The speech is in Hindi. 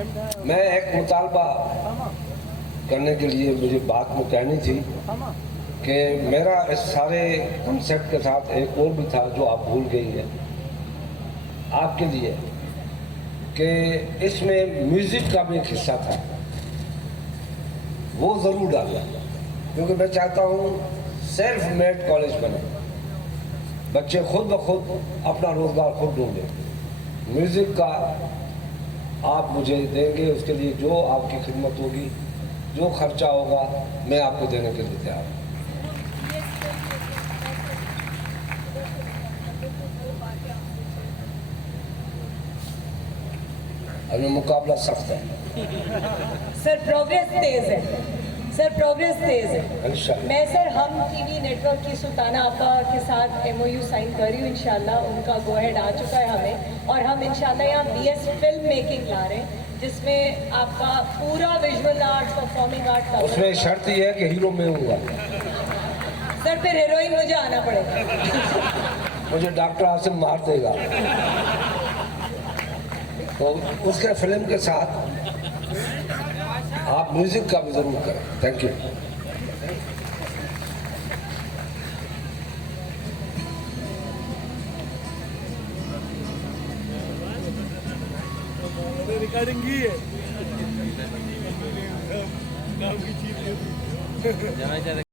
मैं एक मुतालबा करने के लिए मुझे बात में कहनी थी कि मेरा इस सारे कंसेप्ट के साथ एक और भी था जो आप भूल गई हैं आपके लिए, कि इसमें म्यूज़िक का भी एक हिस्सा था, वो ज़रूर डालना, क्योंकि मैं चाहता हूँ सेल्फ मेड कॉलेज बने, बच्चे खुद ब खुद अपना रोज़गार खुद ढूंढें। म्यूज़िक का आप मुझे देंगे, उसके लिए जो आपकी खिदमत होगी, जो खर्चा होगा, मैं आपको देने के लिए तैयार हूँ। अभी मुकाबला सख्त है सर, प्रोग्रेस तेज है सर, प्रोग्रेस तेज है। मैं सर हम टीवी नेटवर्क की सुल्ताना आपा के साथ MOU साइन कर रही हूँ इंशाल्लाह, उनका गो हेड आ चुका है हमें, और हम इंशाल्लाह यहाँ BS फिल्म मेकिंग ला रहे हैं, जिसमें आपका पूरा विजुअल आर्ट, परफॉर्मिंग आर्ट का। उसमें शर्त यह है कि हीरो में हूँगा सर, फिर हीरोइन मुझे आना पड़ेगा। मुझे डॉक्टर आसिम मार देगा, तो उसके फिल्म के साथ आप म्यूजिक का भी जरूर करें। Thank you. रिकॉर्डिंग की है।